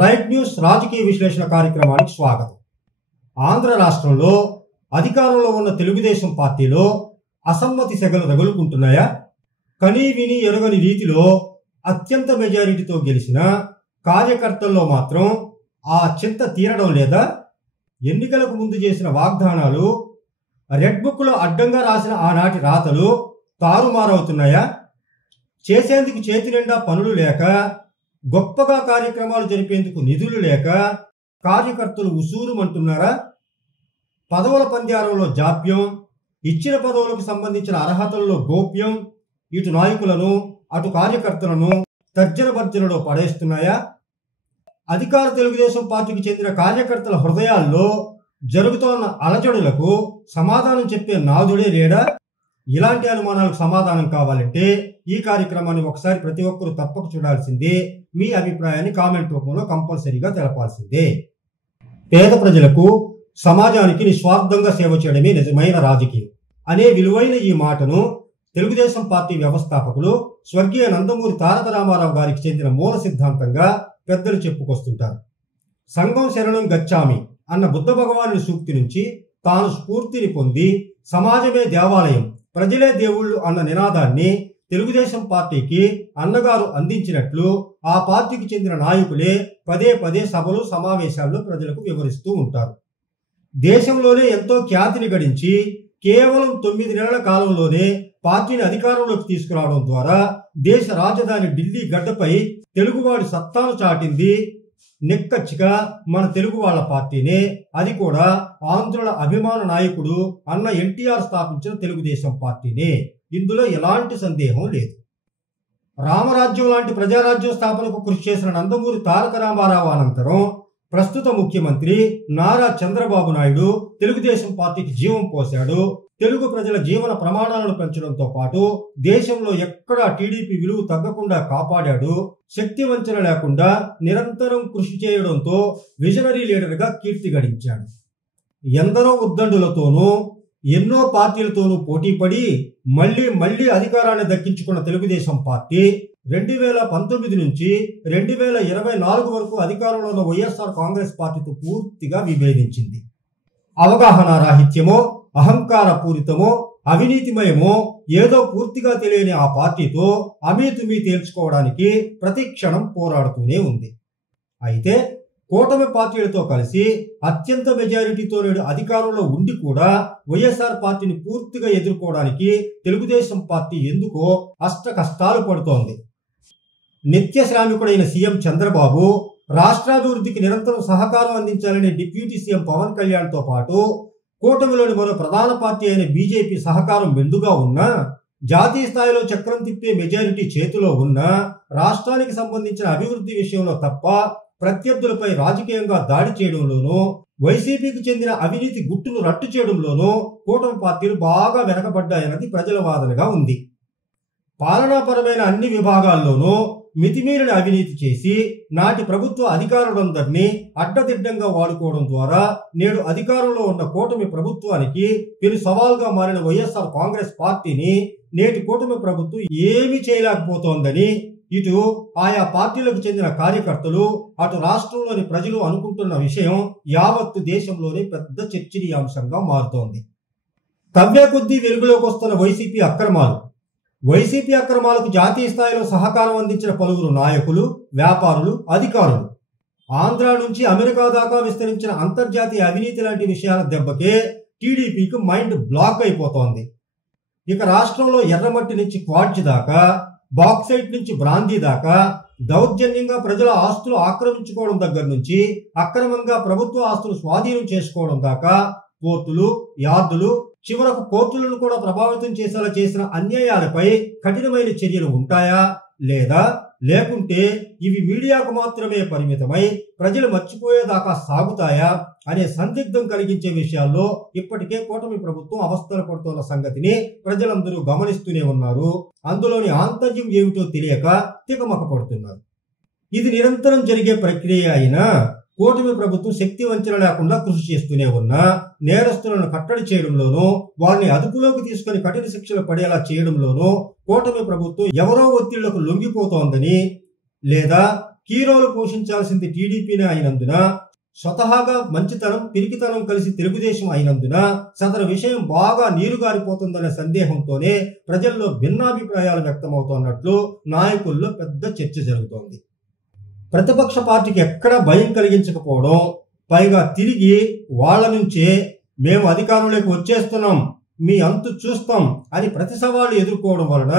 Right news రాజకీయ విశ్లేషణ కార్యక్రమానికి స్వాగతం. ఆంధ్ర రాష్ట్రంలో అధికారంలో ఉన్న తెలుగుదేశం పార్టీలో అసమ్మతి సెగలు రగులుకుంటున్నాయా? కనీ విని ఎరుగని రీతిలో అత్యంత మెజారిటీతో గెలిచిన కార్యకర్తల్లో మాత్రం ఆ చింత తీరడం లేదా? ఎన్నికలకు ముందు చేసిన వాగ్దానాలు, రెడ్ బుక్లో అడ్డంగా రాసిన ఆనాటి రాతలు తారుమారవుతున్నాయా? చేసేందుకు చేతి నిండా పనులు లేక, గొప్పగా కార్యక్రమాలు జరిపేందుకు నిధులు లేక కార్యకర్తలు ఉసూరుమంటున్నారా? పదవుల పంద్యారంలో జాప్యం, ఇచ్చిన పదవులకు సంబంధించిన అర్హతల్లో గోప్యం ఇటు నాయకులను అటు కార్యకర్తలను తర్జన భర్జనలో పడేస్తున్నాయా? అధికార తెలుగుదేశం పార్టీకి చెందిన కార్యకర్తల హృదయాల్లో జరుగుతోన్న అలజడులకు సమాధానం చెప్పే నాదుడే లేడా? ఇలాంటి అనుమానాలకు సమాధానం కావాలంటే ఈ కార్యక్రమాన్ని ఒకసారి ప్రతి ఒక్కరూ తప్పక చూడాల్సిందే. మీ అభిప్రాయాన్ని కామెంట్ రూపంలో కంపల్సరీగా తెలపాల్సిందే. పేద ప్రజలకు, సమాజానికి నిస్వార్థంగా సేవ చేయడమే నిజమైన రాజకీయం అనే విలువైన ఈ మాటను తెలుగుదేశం పార్టీ వ్యవస్థాపకులు స్వర్గీయ నందమూరి తారక రామారావు గారికి చెందిన మూల సిద్ధాంతంగా పెద్దలు చెప్పుకొస్తుంటారు. సంఘం శరణం గచ్చామి అన్న బుద్ధ భగవానుడి సూక్తి నుంచి తాను స్ఫూర్తిని పొంది సమాజమే దేవాలయం, ప్రజలే దేవుళ్ళు అన్న నినాదాన్ని తెలుగుదేశం పార్టీకి అన్నగారు అందించినట్లు ఆ పార్టీకి చెందిన నాయకులే పదే పదే సభలు, సమావేశాల్లో ప్రజలకు వివరిస్తూ ఉంటారు. దేశంలోనే ఎంతో ఖ్యాతిని గడించి కేవలం 9 నెలల కాలంలోనే పార్టీని అధికారంలోకి తీసుకురావడం ద్వారా దేశ రాజధాని ఢిల్లీ గడ్డపై తెలుగువాడి సత్తాను చాటింది నిక్కచ్చిగా మన తెలుగు వాళ్ళ పార్టీనే. అది కూడా ఆంధ్రుల అభిమాన నాయకుడు అన్న ఎన్టీఆర్ స్థాపించిన తెలుగుదేశం పార్టీనే. ఇందులో ఎలాంటి సందేహం లేదు. రామరాజ్యం లాంటి ప్రజారాజ్యం స్థాపనకు కృషి చేసిన నందమూరి తారక రామారావు అనంతరం ప్రస్తుత ముఖ్యమంత్రి నారా చంద్రబాబు నాయుడు తెలుగుదేశం పార్టీకి జీవం పోశాడు. తెలుగు ప్రజల జీవన ప్రమాణాలను పెంచడంతో పాటు దేశంలో ఎక్కడా టీడీపీ విలువ తగ్గకుండా కాపాడాడు. శక్తి వంచన లేకుండా నిరంతరం కృషి చేయడంతో విజనరీ లీడర్గా కీర్తి గడించాడు. ఎందరో ఉద్దండులతోనూ ఎన్నో పార్టీలతోనూ పోటీపడి మళ్లీ అధికారాన్ని దక్కించుకున్న తెలుగుదేశం పార్టీ 2019 నుంచి 2024 వరకు అధికారంలో ఉన్న వైఎస్ఆర్ కాంగ్రెస్ పార్టీతో పూర్తిగా విభేదించింది. అవగాహన రాహిత్యమో, అహంకార పూరితమో, అవినీతిమయమో ఏదో పూర్తిగా తెలియని ఆ పార్టీతో అమీతుమీ తేల్చుకోవడానికి ప్రతి క్షణం పోరాడుతూనే ఉంది. అయితే కూటమి పార్టీలతో కలిసి అత్యంత మెజారిటీతో నేడు అధికారంలో ఉండి కూడా వైఎస్ఆర్ పార్టీని పూర్తిగా ఎదుర్కోవడానికి తెలుగుదేశం పార్టీ ఎందుకో అష్ట కష్టాలు పడుతోంది. నిత్య శ్రామికుడైన సీఎం చంద్రబాబు, రాష్ట్రాభివృద్ధికి నిరంతరం సహకారం అందించాలనే డిప్యూటీ సీఎం పవన్ కళ్యాణ్తో పాటు కూటమిలోని మరో ప్రధాన పార్టీ అయిన బీజేపీ సహకారం మెండుగా ఉన్నా, జాతీయ స్థాయిలో చక్రం తిప్పే మెజారిటీ చేతిలో ఉన్నా, రాష్ట్రానికి సంబంధించిన అభివృద్ధి విషయంలో తప్ప ప్రత్యర్థులపై రాజకీయంగా దాడి చేయడంలోనూ, వైసీపీకి చెందిన అవినీతి గుట్టును రట్టు చేయడంలోనూ కూటమి పార్టీలు బాగా వెనకబడ్డాయన్నది ప్రజల వాదనగా ఉంది. పాలనాపరమైన అన్ని విభాగాల్లోనూ మితిమీరిన అవినీతి చేసి నాటి ప్రభుత్వ అధికారులందరినీ అడ్డదిడ్డంగా వాడుకోవడం ద్వారా నేడు అధికారంలో ఉన్న కూటమి ప్రభుత్వానికి పెను సవాల్గా మారిన వైఎస్ఆర్ కాంగ్రెస్ పార్టీని నేటి కూటమి ప్రభుత్వం ఏమీ చేయలేకపోతోందని ఇటు ఆయా పార్టీలకు చెందిన కార్యకర్తలు, అటు రాష్ట్రంలోని ప్రజలు అనుకుంటున్న విషయం యావత్తు దేశంలోనే పెద్ద చర్చనీయాంశంగా మారుతోంది. తవ్వే కొద్దీ వెలుగులోకి వస్తున్న వైసీపీ అక్రమాలకు జాతీయ స్థాయిలో సహకారం అందించిన పలువురు నాయకులు, వ్యాపారులు, అధికారులు, ఆంధ్ర నుంచి అమెరికా దాకా విస్తరించిన అంతర్జాతీయ అవినీతి లాంటి విషయాల దెబ్బకే టీడీపీకి మైండ్ బ్లాక్ అయిపోతోంది. ఇక రాష్ట్రంలో ఎర్రమట్టి నుంచి క్వార్ట్జ్ దాకా, బాక్సైట్ నుంచి బ్రాందీ దాకా దౌర్జన్యంగా ప్రజల ఆస్తులు ఆక్రమించుకోవడం దగ్గర నుంచి అక్రమంగా ప్రభుత్వ ఆస్తులు స్వాధీనం చేసుకోవడం దాకా పోర్టులు, యార్డులు, చివరకు కోర్టులను కూడా ప్రభావితం చేసేలా చేసిన అన్యాయాలపై కఠినమైన చర్యలు ఉంటాయా లేదా, లేకుంటే ఇవి మీడియాకు మాత్రమే పరిమితమై ప్రజలు మర్చిపోయేదాకా సాగుతాయా అనే సందిగ్ధం కలిగించే విషయాల్లో ఇప్పటికే కూటమి ప్రభుత్వం అవస్థలు పడుతున్న సంగతిని ప్రజలందరూ గమనిస్తూనే ఉన్నారు. అందులోని ఆంతర్యం ఏమిటో తెలియక తికమక పడుతున్నారు. ఇది నిరంతరం జరిగే ప్రక్రియ అయినా కూటమి ప్రభుత్వం శక్తి వంచన లేకుండా కృషి చేస్తూనే ఉన్నా, నేరస్తులను కట్టడి చేయడంలోనూ, వారిని అదుపులోకి తీసుకుని కఠిన శిక్షలు పడేలా చేయడంలోనూ కూటమి ప్రభుత్వం ఎవరో ఒత్తిళ్లకు లొంగిపోతోందని లేదా హీరోలు పోషించాల్సింది టీడీపీనే అయినందున, స్వతహాగా మంచితనం పిరికితనం కలిసి తెలుగుదేశం అయినందున సదరు విషయం బాగా నీరుగారిపోతుందనే సందేహంతోనే ప్రజల్లో భిన్నాభిప్రాయాలు వ్యక్తమవుతున్నట్లు నాయకుల్లో పెద్ద చర్చ జరుగుతోంది. ప్రతిపక్ష పార్టీకి ఎక్కడా భయం కలిగించకపోవడం, పైగా తిరిగి వాళ్ల నుంచే మేము అధికారంలోకి వచ్చేస్తున్నాం, మీ అంతు చూస్తాం అని ప్రతి సవాళ్లు ఎదుర్కోవడం వలన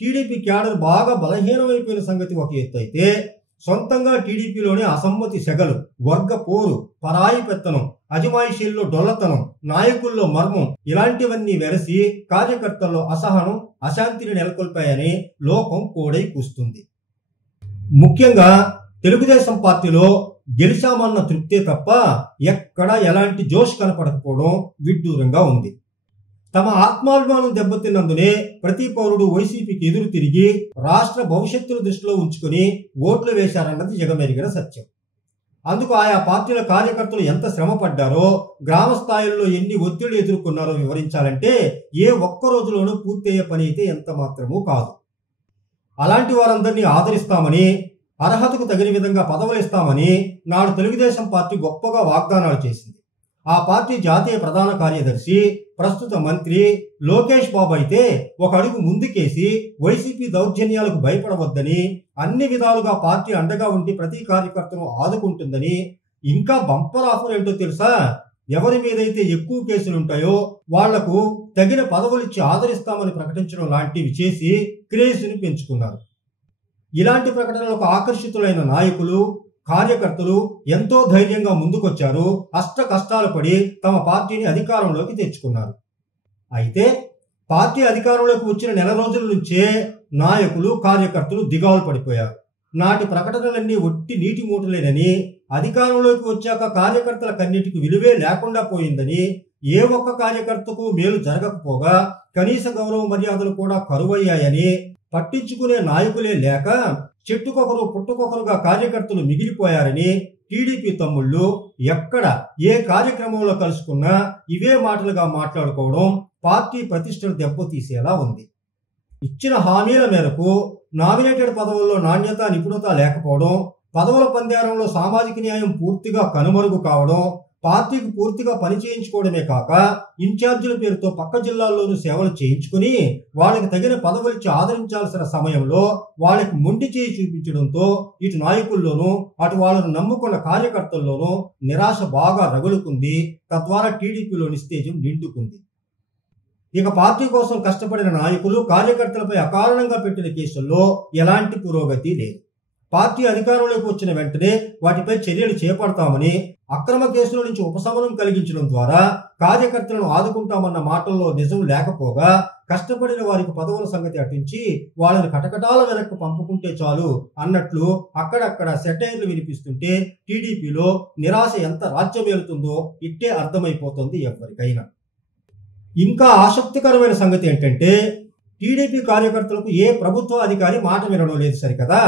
టీడీపీ క్యాడర్ బాగా బలహీనమైపోయిన సంగతి ఒక ఎత్తు అయితే, సొంతంగా టీడీపీలోని అసమ్మతి సెగలు, వర్గ పోరు, పరాయి పెత్తనం, అజమాయిషీల్లో డొల్లతనం, నాయకుల్లో మర్మం ఇలాంటివన్నీ వెరసి కార్యకర్తల్లో అసహనం, అశాంతిని నెలకొల్పాయని లోకం కోడై కూస్తుంది. ముఖ్యంగా తెలుగుదేశం పార్టీలో గెలిచామన్న తృప్తే తప్ప ఎక్కడా ఎలాంటి జోష్ కనపడకపోవడం విడ్డూరంగా ఉంది. తమ ఆత్మాభిమానం దెబ్బతిన్నందునే ప్రతి పౌరుడు వైసీపీకి ఎదురు తిరిగి రాష్ట్ర భవిష్యత్తును దృష్టిలో ఉంచుకుని ఓట్లు వేశారన్నది జగమెరిగిన సత్యం. అందుకు ఆయా పార్టీల కార్యకర్తలు ఎంత శ్రమ పడ్డారో, గ్రామ స్థాయిలో ఎన్ని ఒత్తిళ్లు ఎదుర్కొన్నారో వివరించాలంటే ఏ ఒక్క రోజులోనూ పూర్తయ్యే పని అయితే ఎంత మాత్రమూ కాదు. అలాంటి వారందరినీ ఆదరిస్తామని, అర్హతకు తగిన విధంగా పదవులు ఇస్తామని నాడు తెలుగుదేశం పార్టీ గొప్పగా వాగ్దానాలు చేసింది. ఆ పార్టీ జాతీయ ప్రధాన కార్యదర్శి, ప్రస్తుత మంత్రి లోకేష్ బాబు అయితే ఒక అడుగు ముందుకేసి వైసీపీ దౌర్జన్యాలకు భయపడవద్దని, అన్ని విధాలుగా పార్టీ అండగా ఉండి ప్రతి కార్యకర్తను ఆదుకుంటుందని, ఇంకా బంపర్ ఆఫర్ ఏంటో తెలుసా, ఎవరి మీదైతే ఎక్కువ కేసులుంటాయో వాళ్లకు తగిన పదవులిచ్చి ఆదరిస్తామని ప్రకటించడం లాంటివి చేసి క్రేజ్ని పెంచుకున్నారు. ఇలాంటి ప్రకటనలకు ఆకర్షితులైన నాయకులు, కార్యకర్తలు ఎంతో ధైర్యంగా ముందుకొచ్చారు. అష్ట కష్టాలు పడి తమ పార్టీని అధికారంలోకి తెచ్చుకున్నారు. అయితే పార్టీ అధికారంలోకి వచ్చిన నెల రోజుల నుంచే నాయకులు, కార్యకర్తలు దిగాలు పడిపోయారు. నాటి ప్రకటనలన్నీ ఒట్టి నీటి మూటలేనని, అధికారంలోకి వచ్చాక కార్యకర్తల కన్నిటికి విలువే లేకుండా పోయిందని, ఏ ఒక్క కార్యకర్తకు మేలు జరగకపోగా కనీస గౌరవ మర్యాదలు కూడా కరువయ్యాయని, పట్టించుకునే నాయకులే లేక చెట్టుకొకరు పుట్టుకొకరుగా కార్యకర్తలు మిగిలిపోయారని టీడీపీ తమ్ముళ్ళు ఎక్కడ ఏ కార్యక్రమంలో కలుసుకున్నా ఇవే మాటలుగా మాట్లాడుకోవడం పార్టీ ప్రతిష్టను దెబ్బతీసేలా ఉంది. ఇచ్చిన హామీల మేరకు నామినేటెడ్ పదవుల్లో నాణ్యత, నిపుణత లేకపోవడం, పదవుల పందేరంలో సామాజిక న్యాయం పూర్తిగా కనుమరుగు కావడం, పార్టీకి పూర్తిగా పని చేయించుకోవడమే కాక ఇన్ఛార్జీల పేరుతో పక్క జిల్లాల్లోనూ సేవలు చేయించుకుని వాళ్ళకి తగిన పదవులిచ్చి ఆదరించాల్సిన సమయంలో వాళ్ళకి మొండి చేయి చూపించడంతో ఇటు నాయకుల్లోనూ అటు వాళ్ళను నమ్ముకున్న కార్యకర్తల్లోనూ నిరాశ బాగా రగులుకుంది. తద్వారా టీడీపీలో నిస్తేజం నిండుకుంది. ఇక పార్టీ కోసం కష్టపడిన నాయకులు, కార్యకర్తలపై అకారణంగా పెట్టిన కేసుల్లో ఎలాంటి పురోగతి లేదు. పార్టీ అధికారంలోకి వచ్చిన వెంటనే వాటిపై చర్యలు చేపడతామని, అక్రమ కేసుల నుంచి ఉపశమనం కలిగించడం ద్వారా కార్యకర్తలను ఆదుకుంటామన్న మాటల్లో నిజం లేకపోగా, కష్టపడిన వారికి పదవుల సంగతి అటుంచి వాళ్ళని కటకటాల వెనక్కు పంపుకుంటే చాలు అన్నట్లు అక్కడక్కడ సెటైర్లు వినిపిస్తుంటే టీడీపీలో నిరాశ ఎంత రాజ్యమేలుతుందో ఇట్టే అర్థమైపోతుంది ఎవరికైనా. ఇంకా ఆసక్తికరమైన సంగతి ఏంటంటే, టీడీపీ కార్యకర్తలకు ఏ ప్రభుత్వ అధికారి మాట వినడం లేదు సరికదా,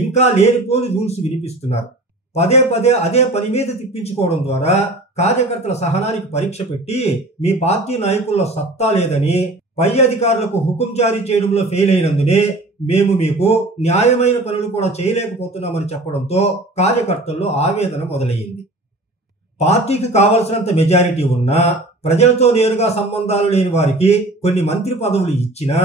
ఇంకా లేనిపోని రూల్స్ వినిపిస్తున్నారు. పదే పదే అదే పని మీద తిప్పించుకోవడం ద్వారా కార్యకర్తల సహనానికి పరీక్ష పెట్టి మీ పార్టీ నాయకుల్లో సత్తా లేదని, పై అధికారులకు హుకుం జారీ చేయడంలో ఫెయిల్ అయినందునే మేము మీకు న్యాయమైన పనులు కూడా చేయలేకపోతున్నామని చెప్పడంతో కార్యకర్తల్లో ఆవేదన మొదలయ్యింది. పార్టీకి కావలసినంత మెజారిటీ ఉన్నా ప్రజలతో నేరుగా సంబంధాలు లేని వారికి కొన్ని మంత్రి పదవులు ఇచ్చినా,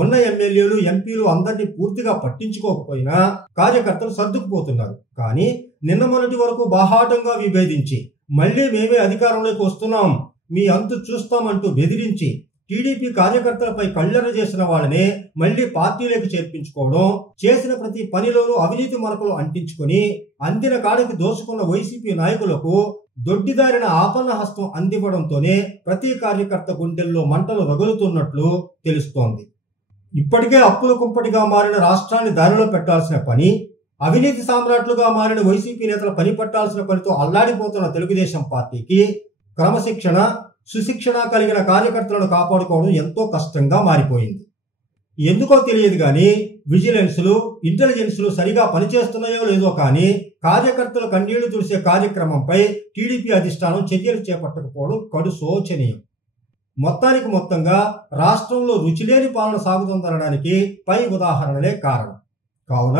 ఉన్న ఎమ్మెల్యేలు, ఎంపీలు అందరినీ పూర్తిగా పట్టించుకోకపోయినా కార్యకర్తలు సర్దుకుపోతున్నారు. కానీ నిన్న మొన్నటి వరకు బాహాటంగా విభేదించి మళ్లీ మేమే అధికారంలోకి వస్తున్నాం, మీ అంతు చూస్తామంటూ బెదిరించి టీడీపీ కార్యకర్తలపై కళ్ళెర్ర చేసిన వాళ్ళనే మళ్లీ పార్టీలోకి చేర్పించుకోవడం, చేసిన ప్రతి పనిలోనూ అవినీతి మరకలు అంటించుకుని అందిన కాడికి దోచుకున్న వైసీపీ నాయకులకు దొడ్డిదారిన ఆపన్న హస్తం అందివ్వడంతోనే ప్రతి కార్యకర్త గుండెల్లో మంటలు రగులుతున్నట్లు తెలుస్తోంది. ఇప్పటికే అప్పుల కుంపటిగా మారిన రాష్ట్రాన్ని దారిలో పెట్టాల్సిన పని, అవినీతి సామ్రాట్లుగా మారిన వైసీపీ నేతల పని పట్టాల్సిన పనితో అల్లాడిపోతున్న తెలుగుదేశం పార్టీకి క్రమశిక్షణ, సుశిక్షణ కలిగిన కార్యకర్తలను కాపాడుకోవడం ఎంతో కష్టంగా మారిపోయింది. ఎందుకో తెలియదు కానీ విజిలెన్స్లు, ఇంటెలిజెన్స్లు సరిగా పనిచేస్తున్నాయో లేదో కానీ కార్యకర్తలు కన్నీళ్లు తుడిసే కార్యక్రమంపై టీడీపీ అధిష్టానం చర్యలు చేపట్టకపోవడం కడు శోచనీయం. మొత్తానికి మొత్తంగా రాష్ట్రంలో రుచిలేని పాలన సాగుతుందనడానికి పై ఉదాహరణలే కారణం. కావున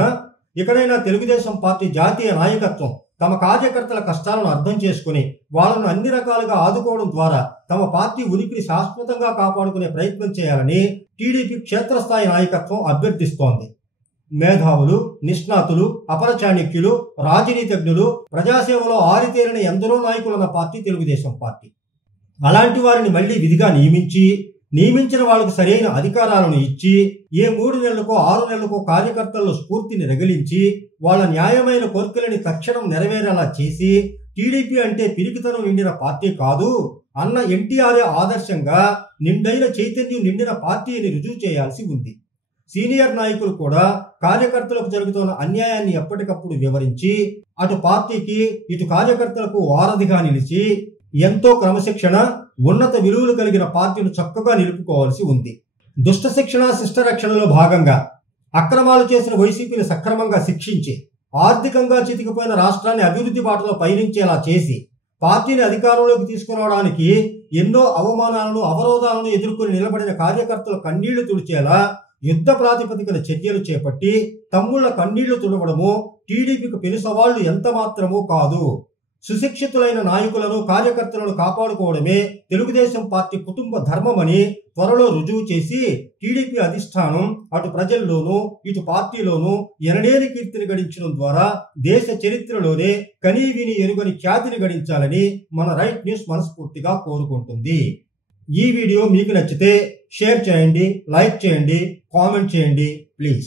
ఇకనైనా తెలుగుదేశం పార్టీ జాతీయ నాయకత్వం తమ కార్యకర్తల కష్టాలను అర్థం చేసుకుని వాళ్ళను అన్ని రకాలుగా ఆదుకోవడం ద్వారా తమ పార్టీ ఉనికిని శాశ్వతంగా కాపాడుకునే ప్రయత్నం చేయాలని టీడీపీ క్షేత్రస్థాయి నాయకత్వం అభ్యర్థిస్తోంది. మేధావులు, నిష్ణాతులు, అపర చాణక్యులు, రాజనీతిజ్ఞులు, ప్రజాసేవలో ఆరితేరిన ఎందరో నాయకులున్న పార్టీ తెలుగుదేశం పార్టీ. అలాంటి వారిని మళ్లీ విధిగా నియమించిన వాళ్లకు సరైన అధికారాలను ఇచ్చి ఏ 3 నెలలకో 6 నెలలకో కార్యకర్తల్లో స్ఫూర్తిని రగిలించి వాళ్ళ న్యాయమైన కోరికలని తక్షణం నెరవేరేలా చేసి టీడీపీ అంటే పిరికితనం నిండిన పార్టీ కాదు అన్న ఎన్టీఆర్ ఆదర్శంగా నిండైన చైతన్యం నిండిన పార్టీ అని రుజువు చేయాల్సి ఉంది. సీనియర్ నాయకులు కూడా కార్యకర్తలకు జరుగుతున్న అన్యాయాన్ని ఎప్పటికప్పుడు వివరించి అటు పార్టీకి ఇటు కార్యకర్తలకు వారధిగా నిలిచి ఎంతో క్రమశిక్షణ, ఉన్నత విలువలు కలిగిన పార్టీని చక్కగా నిలుపుకోవాల్సి ఉంది. దుష్ట శిక్షణ, శిష్ట రక్షణలో భాగంగా అక్రమాలు చేసిన వైసీపీని సక్రమంగా శిక్షించి ఆర్థికంగా చితికిపోయిన రాష్ట్రాన్ని అభివృద్ధి బాటలో పయనించేలా చేసి పార్టీని అధికారంలోకి తీసుకురావడానికి ఎన్నో అవమానాలను, అవరోధాలను ఎదుర్కొని నిలబడిన కార్యకర్తలు కన్నీళ్లు తుడిచేలా యుద్ధ ప్రాతిపదికన చర్యలు చేపట్టి తమ్ముళ్ల కన్నీళ్లు తుడవడము టీడీపీకి పెను సవాళ్లు ఎంత మాత్రమూ కాదు. సుశిక్షితులైన నాయకులను, కార్యకర్తలను కాపాడుకోవడమే తెలుగుదేశం పార్టీ కుటుంబ ధర్మమని త్వరలో రుజువు చేసి టీడీపీ అధిష్టానం అటు ప్రజల్లోనూ ఇటు పార్టీలోనూ ఎనలేని కీర్తిని గడించడం ద్వారా దేశ చరిత్రలోనే కనీవిని ఎరుగని ఖ్యాతిని గడించాలని మన రైట్ న్యూస్ మనస్ఫూర్తిగా కోరుకుంటుంది. ఈ వీడియో మీకు నచ్చితే షేర్ చేయండి, లైక్ చేయండి, కామెంట్ చేయండి ప్లీజ్.